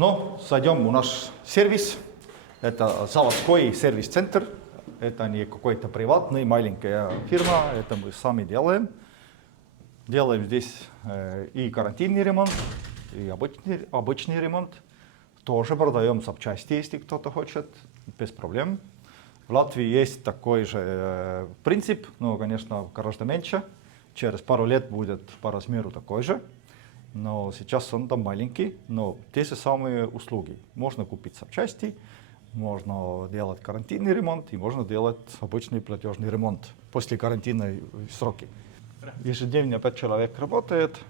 Но сойдем у наш сервис. Это заводской сервис-центр. Это не какой-то приватный, маленькая фирма. Это мы сами делаем. Делаем здесь и карантинный ремонт, и обычный ремонт. Тоже продаем запчасти, если кто-то хочет, без проблем. В Латвии есть такой же принцип, но, конечно, гораздо меньше. Через пару лет будет по размеру такой же. Но сейчас он там маленький, но те же самые услуги. Можно купить запчасти, можно делать карантинный ремонт и можно делать обычный платежный ремонт после карантинной сроки. Ежедневно 5 человек работает.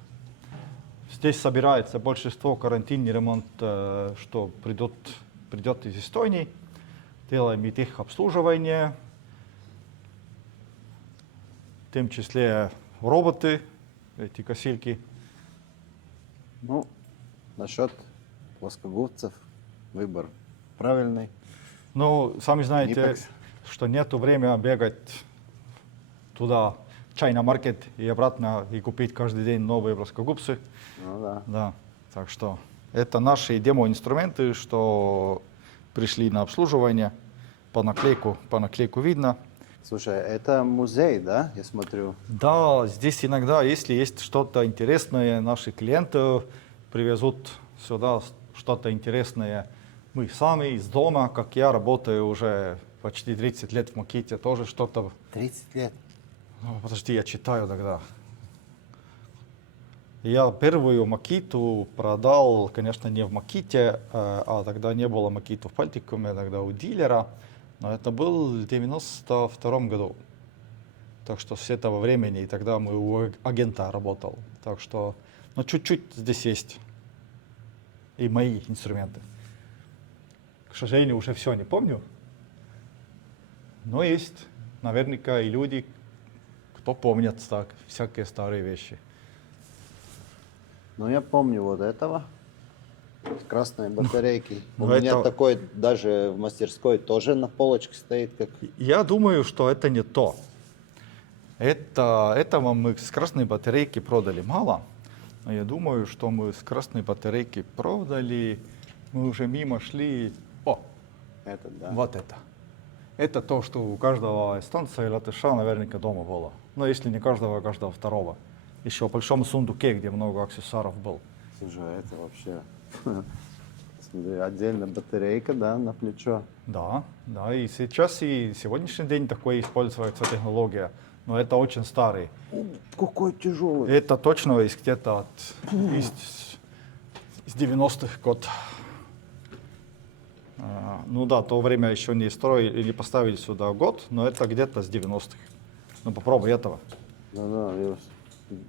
Здесь собирается большинство карантинный ремонт, что придет из Эстонии. Делаем и их обслуживание, в том числе роботы, эти косильки. Ну, насчет плоскогубцев выбор правильный. Ну, сами знаете, Nipex. что нету времени бегать туда, в China Market и обратно, и купить каждый день новые плоскогубцы. Ну да. Да, так что это наши демо-инструменты, что пришли на обслуживание. По наклейку видно. Слушай, это музей, да, я смотрю? Да, здесь иногда, если есть что-то интересное, наши клиенты привезут сюда что-то интересное. Мы сами из дома, как я работаю уже почти 30 лет в Маките, тоже что-то... 30 лет. Ну, подожди, я читаю тогда. Я первую Макиту продал, конечно, не в Маките, а тогда не было Макиту в Балтикуме, тогда у дилера. Но это был в 92 году. Так что с этого времени, и тогда мы у агента работал. Так что, ну, чуть-чуть здесь есть и мои инструменты. К сожалению, уже все не помню. Но есть наверняка и люди, кто помнят так, всякие старые вещи. Ну, я помню вот этого. С красной батарейки. У ну, меня это- такой даже в мастерской тоже на полочке стоит, как... Я думаю, что это не то. Этого мы с красной батарейки продали мало. Но я думаю, что мы с красной батарейки продали, мы уже мимо шли. О, Этот, да. вот это. Это то, что у каждого эстонца и латыша наверняка дома было. Но если не каждого, а каждого второго. Еще в большом сундуке, где много аксессуаров был. Слушай, это вообще... Смотри, отдельно батарейка, да, на плечо. Да, да, и сейчас, и сегодняшний день такой используется технология. Но это очень старый. Какой тяжелый. Это точно из где-то из 90-х год. Ну да, то время еще не строили или поставили сюда год, но это где-то с 90-х. Ну попробуй этого. Да,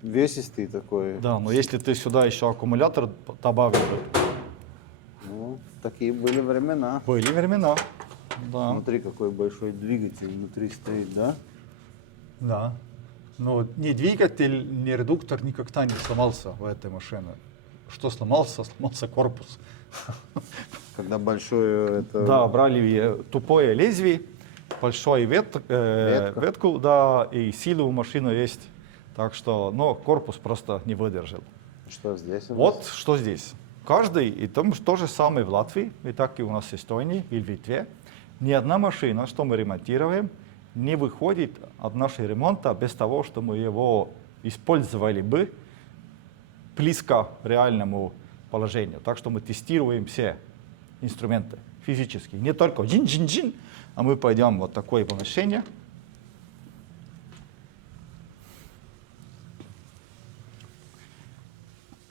весистый такой. Да, но если ты сюда еще аккумулятор добавил, Ну, такие были времена. были времена. Да. Смотри, какой большой двигатель внутри стоит, да? Да. Но ни двигатель, ни редуктор никогда не сломался в этой машине. Что сломался? Сломался корпус. Когда большой это... Да, брали тупое лезвие, большой ветку, да, и силы у машины есть. Так что, но корпус просто не выдержал. Что здесь у нас? Вот что здесь. Каждый, и там то же самое в Латвии, и так и у нас в Эстонии и в Литве. Ни одна машина, что мы ремонтируем, не выходит от нашего ремонта без того, что мы его использовали бы близко к реальному положению. Так что мы тестируем все инструменты физически. Не только джин-джин-джин, а мы пойдем вот такое помещение.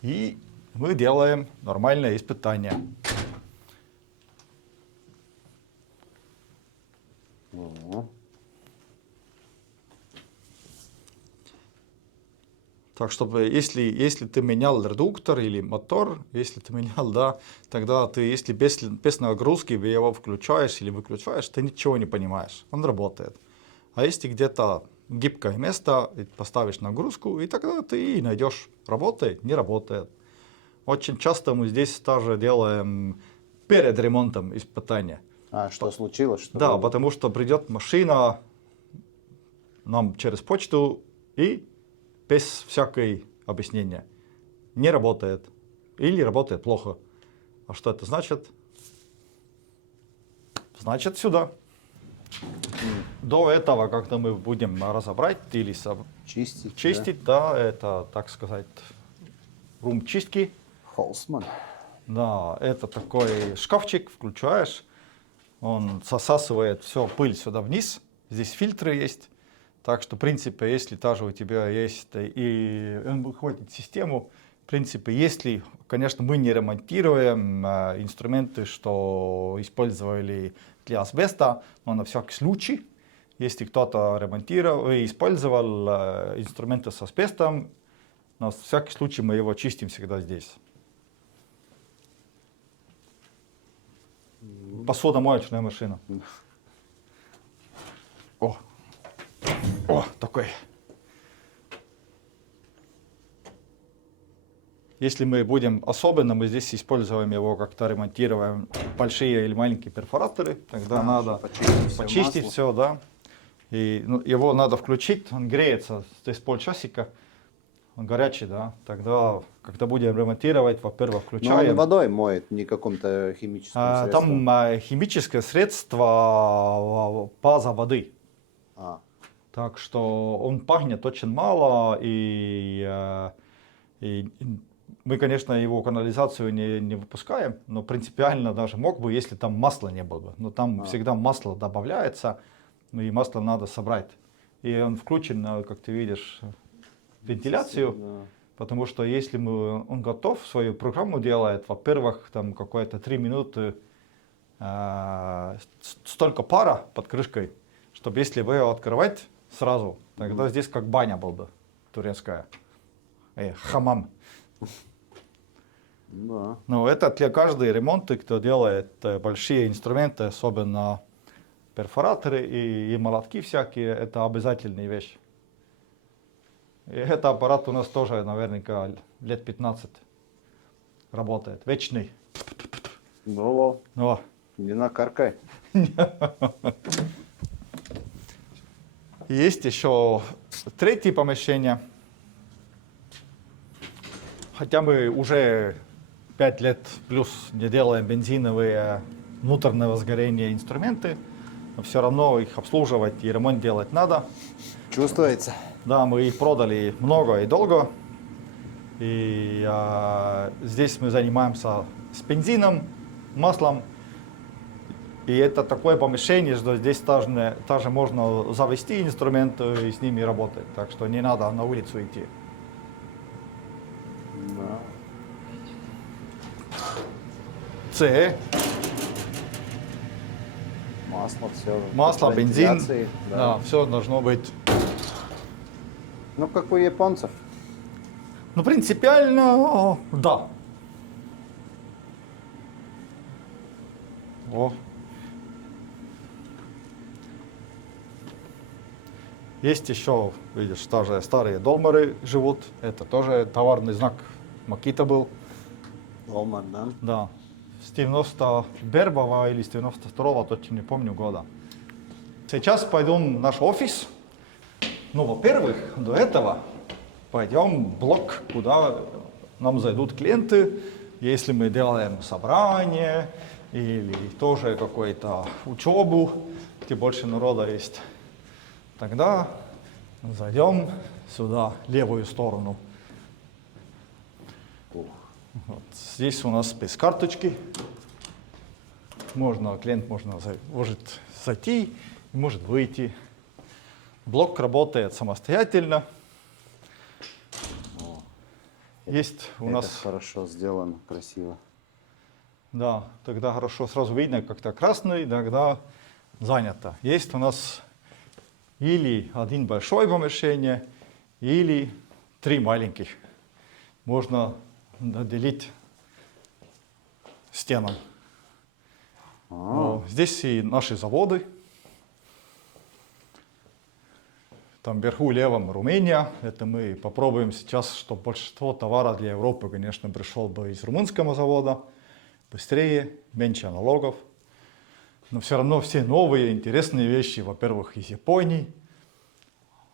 И мы делаем нормальное испытание. О, Так, чтобы если ты менял редуктор или мотор, если ты менял, да, тогда ты, если без нагрузки его включаешь или выключаешь, ты ничего не понимаешь, он работает. А если где-то гибкое место, поставишь нагрузку, и тогда ты и найдешь, работает, не работает. Очень часто мы здесь тоже делаем перед ремонтом испытания. А что случилось? Что Да, было? потому что придет машина нам через почту и без всякой объяснения не работает или работает плохо. А что это значит? Значит, сюда. До этого, когда мы будем разобрать или Чистить. чистить, да, это, так сказать, рум чистки. Холсман. Да, это такой шкафчик, включаешь, он засасывает все пыль сюда вниз, здесь фильтры есть, так что, в принципе, если даже у тебя есть, и он выходит в систему, в принципе, если, конечно, мы не ремонтируем инструменты, что использовали для асбеста, но на всякий случай, если кто-то ремонтировал и использовал инструменты с асбестом, на всякий случай мы его чистим всегда здесь. Посудомоечная машина. О, такой. Если мы будем особенно, мы здесь используем его, как-то ремонтируем большие или маленькие перфораторы, тогда надо почистить все, да. И его надо включить, он греется здесь полчасика, он горячий, да. Тогда, когда будем ремонтировать, во-первых, Но включаем. он водой моет, не каком-то химическом средством. Там химическое средство паза воды. Так что он пахнет очень мало, и мы, конечно, его канализацию не выпускаем, но принципиально даже мог бы, если там масла не было бы. Но там всегда масло добавляется, и масло надо собрать. И он включен, как ты видишь, вентиляцию, потому что если он готов, свою программу делает, во-первых, там какое-то 3 минуты столько пара под крышкой, чтобы если вы его открывать сразу, тогда здесь как баня была бы турецкая, хамам. Да. Но это для каждого ремонта, кто делает большие инструменты, особенно перфораторы и молотки всякие, это обязательная вещь. И этот аппарат у нас тоже наверняка лет 15 работает, вечный. Ну, О. не накаркай. Есть еще третье помещение. Хотя мы уже 5 лет плюс не делаем бензиновые внутреннего сгорения инструменты, но все равно их обслуживать и ремонт делать надо. Чувствуется. Да, мы их продали много и долго. И здесь мы занимаемся с бензином, маслом. И это такое помещение, что здесь даже можно завести инструменты и с ними работать. Так что не надо на улицу идти. Да. Це Масло, все. масло, бензин, Да. да, все должно быть. Ну, как у японцев. Ну, принципиально, да. О. Есть еще, видишь, даже старые долмары живут. Это тоже товарный знак Makita был. Долмар, да? Да. С 91-го или с 92-го, точно не помню года. Сейчас пойдем в наш офис. Ну, во-первых, до этого пойдем в блок, куда нам зайдут клиенты, если мы делаем собрание или тоже какую-то учебу, где больше народа есть. Тогда зайдем сюда, левую сторону. Вот. Здесь у нас без карточки. Клиент может зайти и может выйти. Блок работает самостоятельно. Есть у Это нас... хорошо сделано, красиво. Да, тогда хорошо сразу видно, как-то красный, тогда занято. Есть у нас или один большое помещение, или 3 маленьких. Можно наделить стенам. Здесь и наши заводы. Там вверху левом Румыния. Это мы попробуем сейчас, чтобы большинство товара для Европы, конечно, пришел бы из румынского завода. Быстрее, меньше налогов. Но все равно все новые интересные вещи, во-первых, из Японии.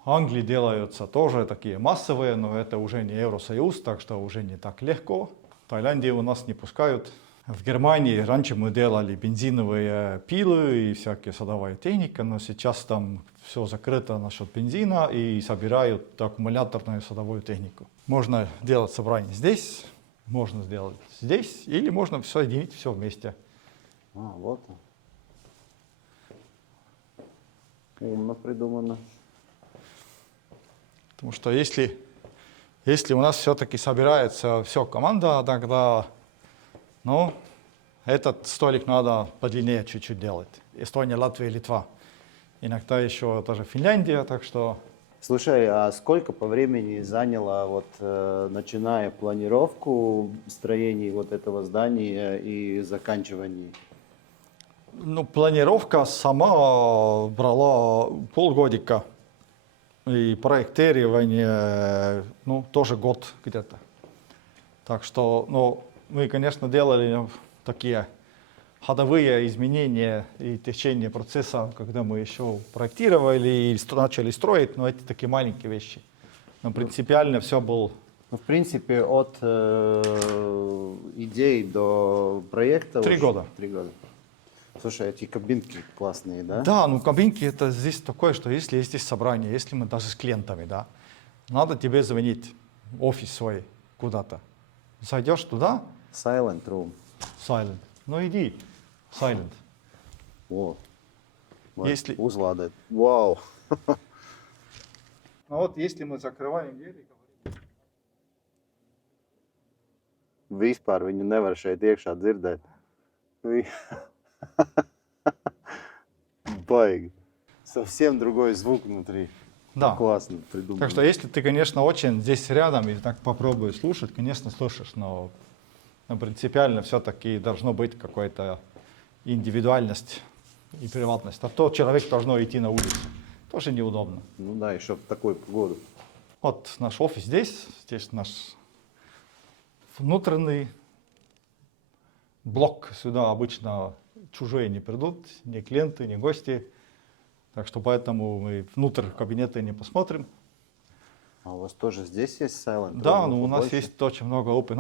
Англии делаются тоже такие массовые, но это уже не Евросоюз, так что уже не так легко. В Таиланде у нас не пускают В Германии раньше мы делали бензиновые пилы и всякие садовая техника, но сейчас там все закрыто насчет бензина и собирают аккумуляторную садовую технику. Можно делать собрание здесь, можно сделать здесь, или можно соединить все вместе. Вот он. Умно придумано. Потому что если у нас все-таки собирается все команда, тогда, ну, этот столик надо подлиннее чуть-чуть делать. Эстония, Латвия, Литва. Иногда еще даже Финляндия, так что... Слушай, а сколько по времени заняло, вот, начиная планировку строений вот этого здания и заканчивания? Ну, планировка сама брала полгодика. И проектирование, ну, тоже год где-то. Так что, ну, мы, конечно, делали такие ходовые изменения и течение процесса, когда мы еще проектировали и начали строить, но эти такие маленькие вещи. Но принципиально все было. Ну, в принципе, от идей до проекта... 3 года. 3 года. Слушай, эти кабинки классные, да? Да, ну кабинки это здесь такое, что если есть здесь собрание, если мы даже с клиентами, да, надо тебе звонить в офис свой куда-то. Зайдешь туда, Silent room. silent. Ну иди, silent. О, Если- uzlādēt. Вау! А вот если мы закрываем двери, Vispār viņu nevar šeit iekšā dzirdēt. Baigi. Совсем другой звук внутри. Да. Ну, классно придумано. так что если ты, конечно, очень здесь рядом и так попробуешь слушать, конечно, слушаешь, но принципиально все-таки должно быть какая-то индивидуальность и приватность. А то человек должен идти на улицу. Тоже неудобно. Ну да, еще в такую погоду. Вот наш офис здесь наш внутренний блок. Сюда обычно чужие не придут, ни клиенты, ни гости. Так что поэтому мы внутрь кабинета не посмотрим. А у вас тоже здесь есть silent room? Да, но у нас Побольше? есть очень много open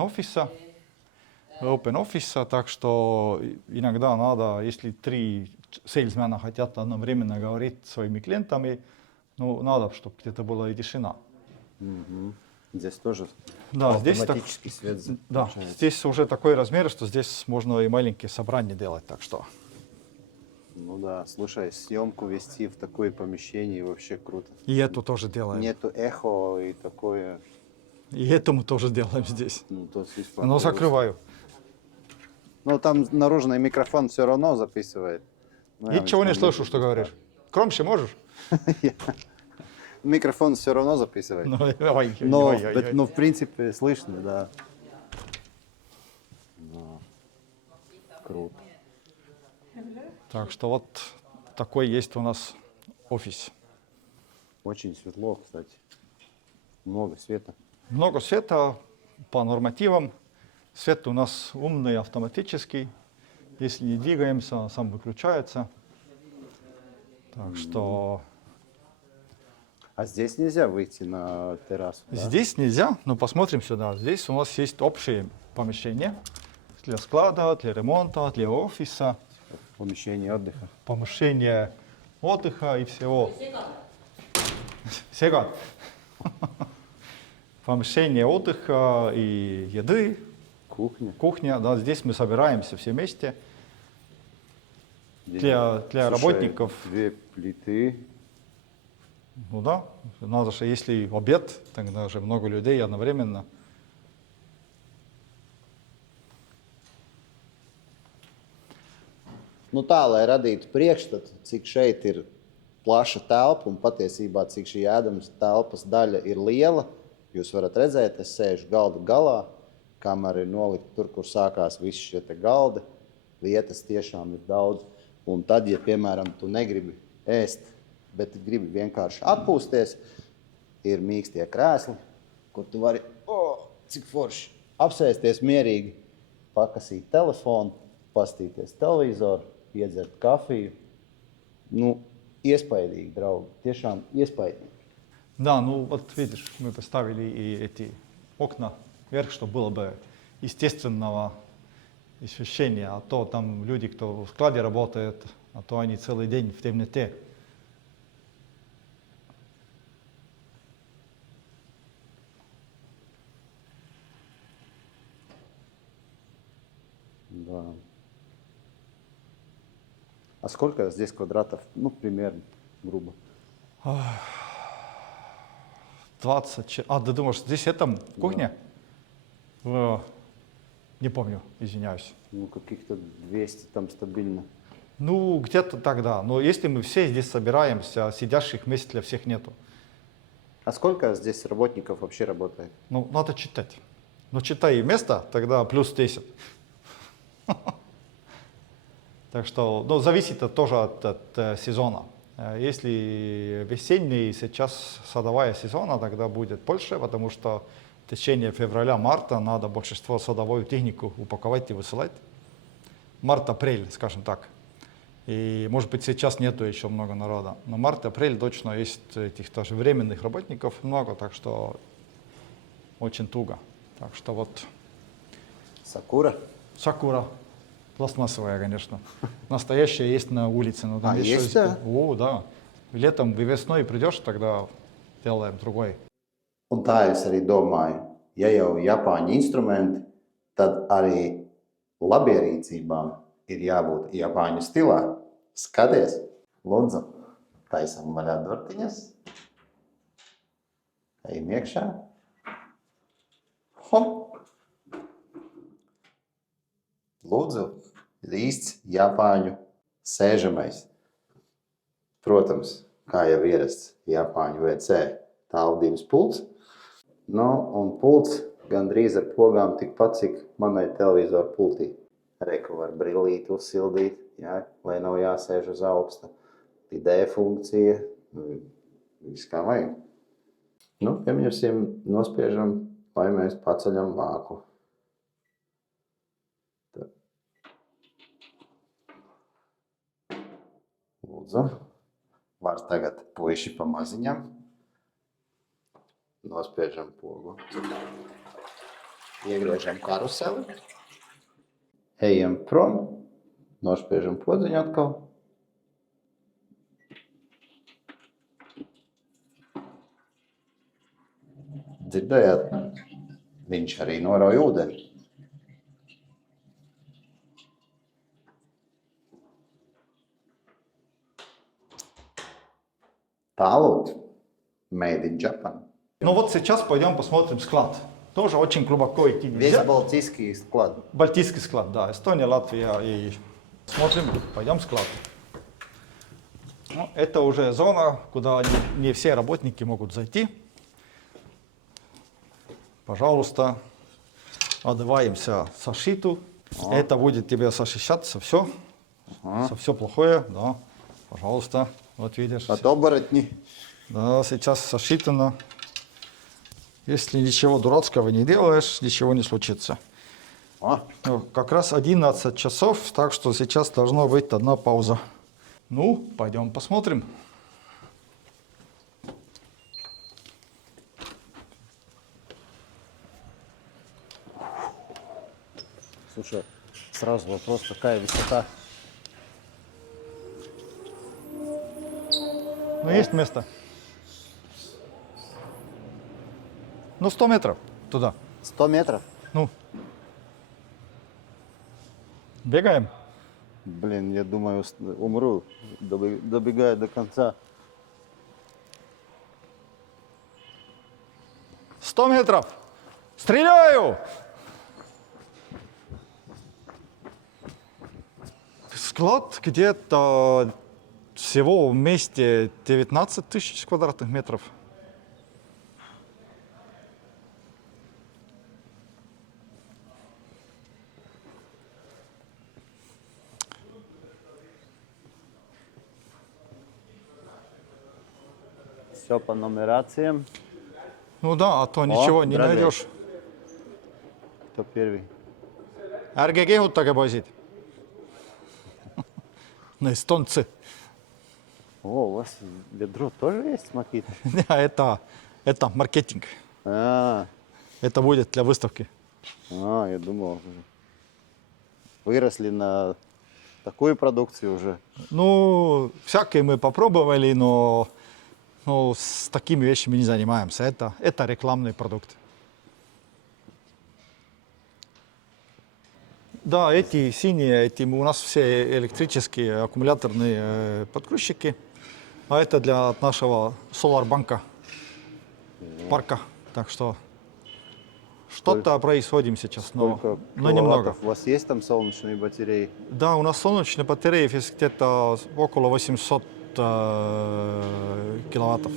офиса, так что иногда надо, если 3 сейлсмена хотят одновременно говорить с своими клиентами, ну, надо, чтобы где-то была и тишина. Мгм. Здесь тоже Да, здесь так, автоматический свет да, включается. здесь уже такой размер, что здесь можно и маленькие собрания делать, так что. Ну да, слушай, съемку вести в такое помещение вообще круто. И эту тоже делаем. Нету эхо и такое, И это мы тоже делаем здесь. ну, то есть весь Но закрываю. Ну, там наружный микрофон все равно записывает. Ну, я Ничего не вот там слышу, что говоришь. Громче можешь? Микрофон все равно записывает. Ну, ой, Но, ой, ой, ой. ну, в принципе, слышно, да. Да. Круто. Так что вот такой есть у нас офис. Очень светло, кстати. Много света. Много света по нормативам. Свет у нас умный, автоматический. Если не двигаемся, сам выключается. Так что А здесь нельзя выйти на террасу, да? здесь нельзя, но посмотрим сюда. Здесь у нас есть общие помещения для склада, для ремонта, для офиса, Помещение отдыха. помещения отдыха и всего. Сега. Помещение отдыха и еды, Кухня. кухня. Да, здесь мы собираемся все вместе. Для Слушай, работников. 2 плиты. Ну да, надо же, если обед, тогда же много людей одновременно. Nu tā, lai radītu priekšstatu, cik šeit ir plaša telpa un patiesībā cik šī ēdamas telpas daļa ir liela, jūs varat redzēt, es sēžu galda galā, kamera ir nolikta tur, kur sākās visi šie te galdi, vietas tiešām ir daudz. Un tad, ja, piemēram, tu negribi ēst, bet gribi vienkārši atpūsties, ir mīkstie krēsli, kur tu vari, cik forši, apsēsties mierīgi, pakasīt telefonu, pastīties televizoru, iedzert kafiju. Nu, iespaidīgi, draugi, tiešām iespaidīgi. Да, ну вот видишь, мы поставили и эти окна вверх, чтобы было бы естественного освещение, а то там люди, кто в складе работает, а то они целый день в темноте. Да. А сколько здесь квадратов? Ну, примерно, грубо. 20. А, ты думаешь, здесь это кухня? Не помню, извиняюсь. Ну, каких-то 200 там стабильно. Ну, где-то тогда. Но если мы все здесь собираемся, сидящих мест для всех нету. А сколько здесь работников вообще работает? Ну, надо читать. Ну, читай место, тогда плюс 10. Так что, ну, зависит тоже от сезона. Если весенний, сейчас садовая сезона, тогда будет больше, потому что в течение февраля-марта надо большинство садовую технику упаковать и высылать. Март-апрель, скажем так. И, может быть, сейчас нету еще много народа. Но март-апрель точно есть этих тоже временных работников много, так что очень туго. Так что вот. Сакура? Сакура. Пластмассовая, конечно. Настоящая есть на улице. Но там есть, да? О, да. Летом и весной придешь, тогда делаем другой. Un tā es arī domāju, ja jau Japāņu instrumenti, tad arī labierīcībām ir jābūt Japāņu stilā. Skaties, lūdzu, taisam vaļā dortiņas. Ejam iekšā. Hop! Lūdzu, īsts Japāņu sēžamais. Protams, kā jau ierasts Japāņu WC, tālvadības pults. Nu, un pults gandrīz ar pogām tikpat, cik manai televizoru pultī. Reku var brillīti uzsildīt, jā, lai nav jāsēž uz augsta. Ideja funkcija, viss kā vajag. Nu, piemirsim, nospiežam, lai mēs paceļam vāku. Tā. Lūdzu, var tagad puiši pa maziņam. Nospiežam pogu. Iegriežam karuseli. Ejam prom. Nospiežam podziņu atkal. Dzirdējāt? Viņš arī norauj ūdeni. Tālūt. Made in Japan. Ну вот сейчас пойдем посмотрим склад. Тоже очень глубоко идти нельзя. Весь Балтийский склад. Балтийский склад, да. Эстония, Латвия и... Смотрим, пойдем в склад. Ну, это уже зона, куда не все работники могут зайти. Пожалуйста, одеваемся сашиту. Это будет тебе защищаться все. Все плохое, да. Пожалуйста, вот видишь. От оборотней. Да, сейчас сошитано. Если ничего дурацкого не делаешь, ничего не случится. Ну, как раз 11 часов, так что сейчас должна быть одна пауза. Ну, пойдем посмотрим. Слушай, сразу вопрос, какая высота? Ну, есть место. Ну, 100 метров туда. 100 метров? Ну, бегаем. Блин, я думаю, умру, добегая до конца. 100 метров. Стреляю! Склад где-то всего вместе 19 тысяч квадратных метров. Все по нумерациям. Ну да, а то ничего не дорогой. найдешь. Кто первый? Ärge kehutage, poisid. No эстонцы. О, у вас ведро тоже есть, смотри. Это маркетинг. А, Это будет для выставки. я думал. выросли на такую продукцию уже? Ну, всякие мы попробовали, но с такими вещами не занимаемся. Это рекламный продукт. Да, эти синие, эти у нас все электрические аккумуляторные подгрузчики. А это для нашего солар-банка, парка. Так что что-то происходит сейчас, но Сколько немного. киловаттов у вас есть там солнечные батареи? Да, у нас солнечные батареи есть где-то около 800 киловаттов.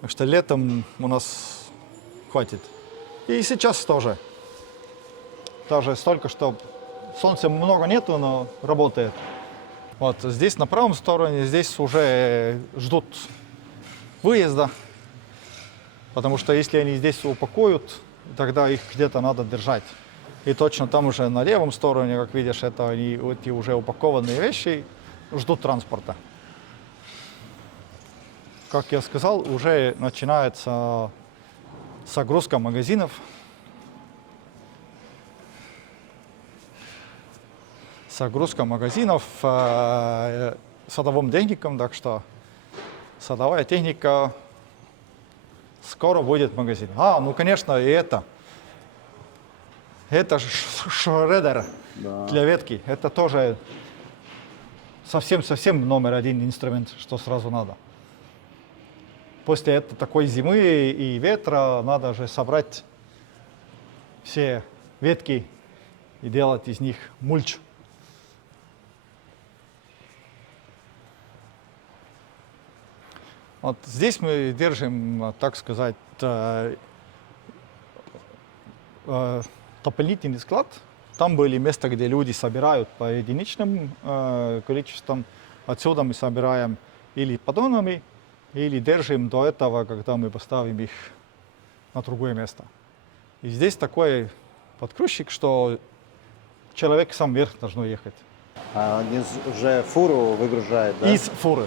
Так что летом у нас хватит. И сейчас тоже. Даже столько, что солнца много нету, но работает. Вот здесь на правом стороне, здесь уже ждут выезда. Потому что если они здесь упакуют, тогда их где-то надо держать. И точно там уже на левом стороне, как видишь, это они, эти уже упакованные вещи ждут транспорта. Как я сказал, уже начинается загрузка магазинов. Загрузка магазинов садовым техникам, так что садовая техника скоро будет в магазине. Ну конечно, и это. Это шредер для ветки. Это тоже совсем номер один инструмент, что сразу надо. После такой зимы и ветра надо же собрать все ветки и делать из них мульч. Вот здесь мы держим, так сказать, дополнительный склад. Там были места, где люди собирают по единичным количествам. Отсюда мы собираем или поддонами, или держим до этого, когда мы поставим их на другое место. И здесь такой подгрузчик, что человек сам вверх должен ехать. Они уже фуру выгружают, да? Из фуры.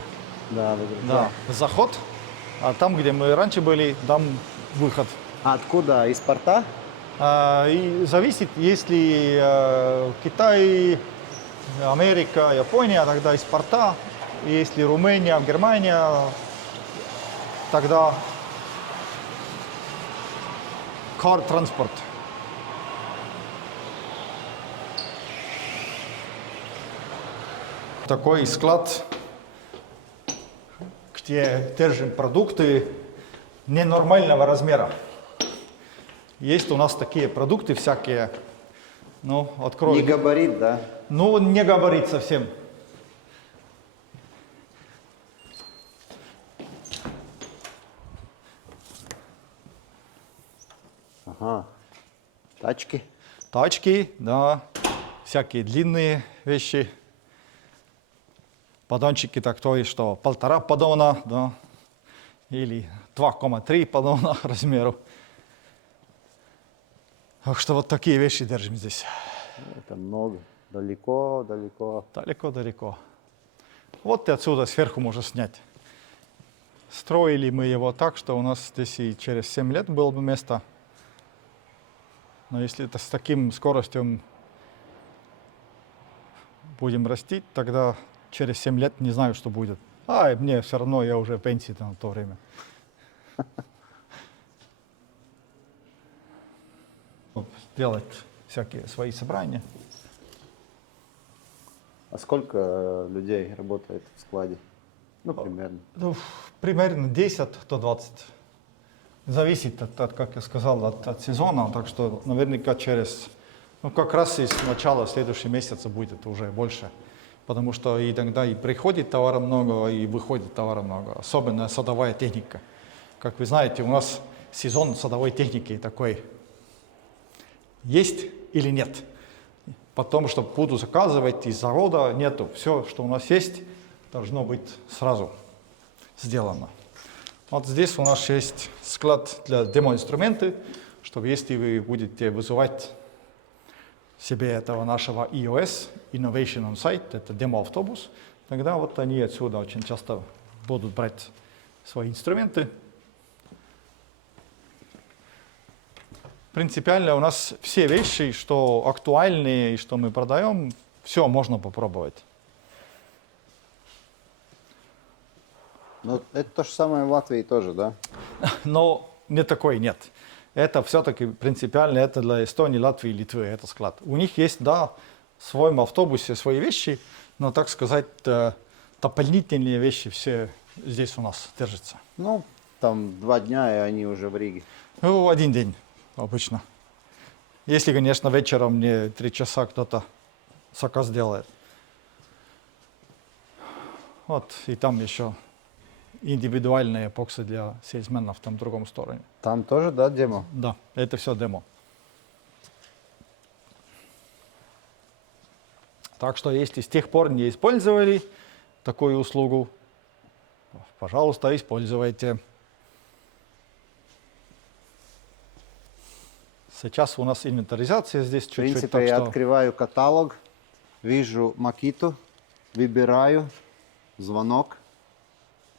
Да, выгружают. Да, заход, а там, где мы раньше были, там выход. А откуда? Из порта? И зависит, если Китай, Америка, Япония, тогда из порта. Если Румыния, Германия, тогда car transport. Такой склад, где держим продукты ненормального размера. Есть у нас такие продукты всякие, открою. Не габарит, да? Не габарит совсем. Ага. Тачки? Тачки, да, всякие длинные вещи. Поддончики такие, что 1,5 поддона, да, или 2,3 поддона размеру. Так что вот такие вещи держим здесь. Это много. Далеко. Далеко. Вот и отсюда сверху можно снять. Строили мы его так, что у нас здесь и через 7 лет было бы место. Но если это с таким скоростью будем растить, тогда через 7 лет не знаю, что будет. Мне все равно, я уже в пенсии на то время. Делать всякие свои собрания. А сколько людей работает в складе? Примерно. Примерно 10-20. Зависит, как я сказал, от сезона. Так что наверняка через, как раз из начала следующего месяца будет уже больше. Потому что и тогда и приходит товара много, и выходит товара много. Особенно садовая техника. Как вы знаете, у нас сезон садовой техники такой. Есть или нет. Потом, что буду заказывать из завода, нету. Все, что у нас есть, должно быть сразу сделано. Вот здесь у нас есть склад для демоинструменты, чтобы если вы будете вызывать себе этого нашего EOS, Innovation on Site, это демо-автобус, тогда вот они отсюда очень часто будут брать свои инструменты. принципиально у нас все вещи, что актуальные и что мы продаем, все можно попробовать. Ну, это то же самое в Латвии тоже, да? Но не такой нет. Это все-таки принципиально, это для Эстонии, Латвии, Литвы, это склад. У них есть, да, в своем автобусе свои вещи, но, так сказать, дополнительные вещи все здесь у нас держатся. Ну, там 2 дня, и они уже в Риге. Ну, один день обычно. Если, конечно, вечером не 3 часа кто-то заказ делает. Вот, и там еще индивидуальные боксы для сейлсменов там в другом стороне. Там тоже, да, демо? Да, это все демо. Так что, если с тех пор не использовали такую услугу, пожалуйста, используйте. Сейчас у нас инвентаризация здесь В чуть-чуть. принципе, Так я что открываю каталог, вижу макиту, выбираю, звонок.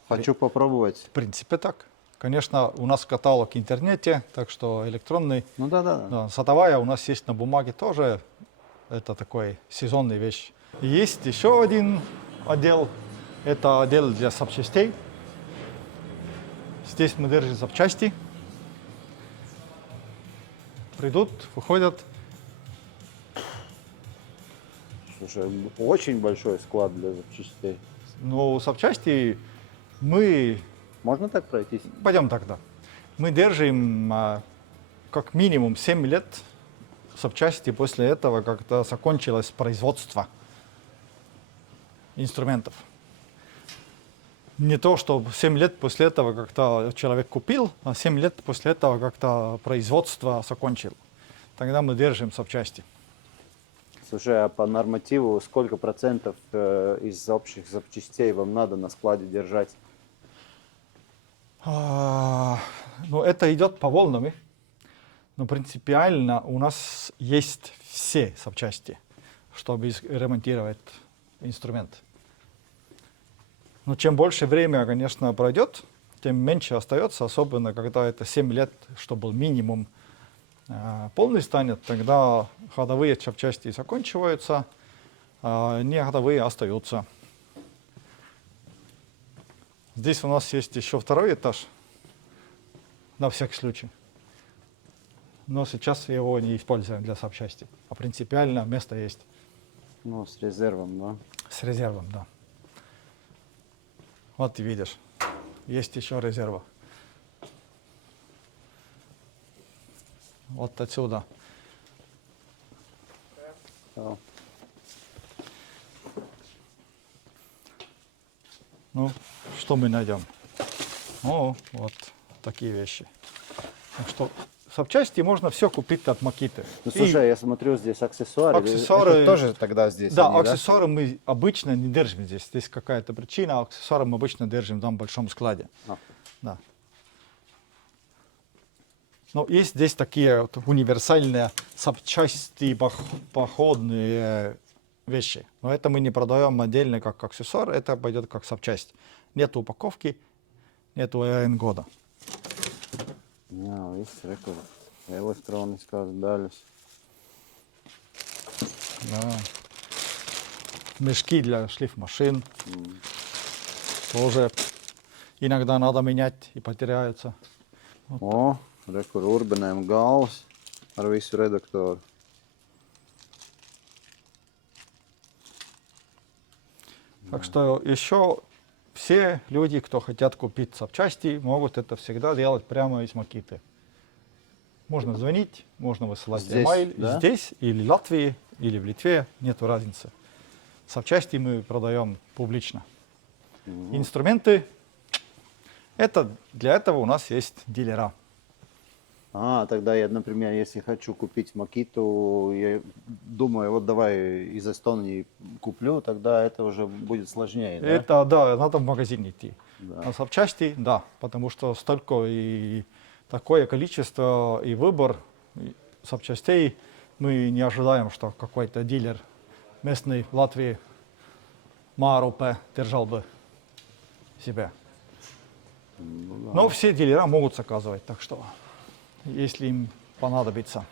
Хочу попробовать. в принципе так. Конечно, у нас каталог в интернете, так что электронный. Ну да. Да, сотовая у нас есть на бумаге тоже. Это такой сезонный вещь. Есть еще один отдел. Это отдел для запчастей. Здесь мы держим запчасти. Придут, выходят. Слушай, очень большой склад для запчастей. Но запчасти мы... Можно так пройтись? Пойдем тогда. Мы держим как минимум 7 лет запчасти после этого, когда закончилось производство инструментов. Не то, что 7 лет после этого, когда человек купил, а 7 лет после этого, когда производство закончил. Тогда мы держим запчасти. Слушай, а по нормативу сколько процентов из общих запчастей вам надо на складе держать? Ну, это идет по волнам. Но принципиально у нас есть все запчасти, чтобы ремонтировать инструмент. Но чем больше время, конечно, пройдет, тем меньше остается, особенно когда это 7 лет, что был минимум полный станет, тогда ходовые запчасти заканчиваются, а не ходовые остаются. Здесь у нас есть еще второй этаж, на всякий случай. Но сейчас его не используем для запчастей. А принципиально место есть. Ну, с резервом, да? С резервом, да. Вот ты видишь, есть еще резерва. Вот отсюда. Да. Ну, что мы найдем? О, вот такие вещи. Так что запчасти можно все купить от Макиты. Ну, слушай, я смотрю, здесь аксессуары. Аксессуары- Это тоже тогда здесь Да, они, аксессуары мы обычно не держим здесь. Здесь какая-то причина, аксессуары мы обычно держим там в большом складе. А. Да. Но есть здесь такие вот универсальные запчасти, походные вещи. Но это мы не продаем отдельно как аксессуар, это пойдет как запчасть. Нет упаковки, нет года. Jā, viss rekur. Elektroniskās daļas. Да. Мешки для шлифмашин. Тоже иногда надо менять и потеряются. O, rekur urbanēm galvas ar visu redaktoru. Так что еще все люди, кто хотят купить запчасти, могут это всегда делать прямо из Макиты. Можно звонить, можно высылать Здесь, e-mail да? здесь, или в Латвии, или в Литве, нету разницы. Запчасти мы продаем публично. Инструменты, это, для этого у нас есть дилера. А, тогда я, например, если хочу купить Макиту, я думаю, вот давай из Эстонии куплю, тогда это уже будет сложнее, да? Это, да, надо в магазин идти. Да. А запчасти, да, потому что столько и такое количество и выбор запчастей, мы не ожидаем, что какой-то дилер местный в Латвии Маарупе держал бы себя. Ну, да. Но все дилера могут заказывать, так что если им понадобится.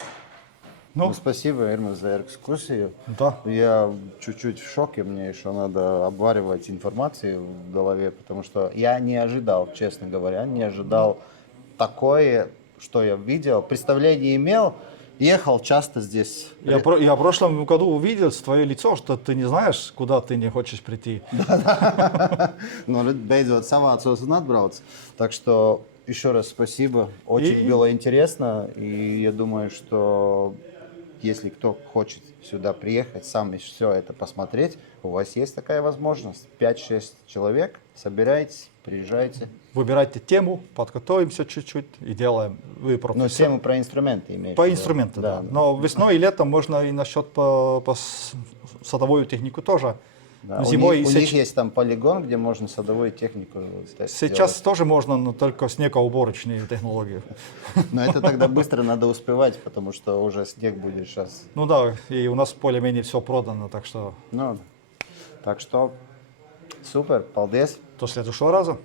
Ну, Ну, спасибо, Ирма, за экскурсию. да. Я чуть-чуть в шоке, мне еще надо обваривать информацию в голове, потому что я не ожидал, честно говоря, не ожидал такое, что я видел. Представление имел, ехал часто здесь. Я в прошлом году увидел твое лицо, что ты не знаешь, куда ты не хочешь прийти. Ну, beidzot savācos un atbrauc. Так что еще раз спасибо. Очень И- было интересно. И я думаю, что если кто хочет сюда приехать, сам все это посмотреть, у вас есть такая возможность. 5-6 человек, собирайтесь, приезжайте. Выбирайте тему, подготовимся чуть-чуть и делаем. Вы Ну, профессионал. тему про инструменты имеешь. в По виду? инструменту, да. Да. Но весной и летом можно и насчет по садовую технику тоже. Да. Зимой у и них есть там полигон, где можно садовую технику сейчас сделать. тоже можно, но только снегоуборочные технологии. Но это тогда быстро надо успевать, потому что уже снег будет сейчас. Ну да, и у нас более-менее все продано, так что Ну, так что супер, paldies! до следующего раза.